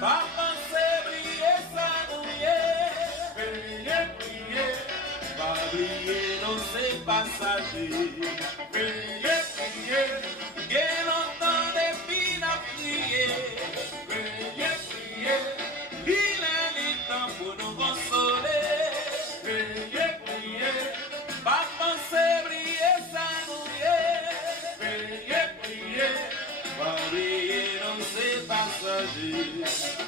pas penser briller sa nouille. Priez, priez, pas briller dans ses passagers. Priez, priez, bien longtemps des filles à prier. Priez, priez, il est le temps pour nous consoler. Priez, priez, pas penser briller sa nouille. Priez, priez, pas briller dans ses passagers.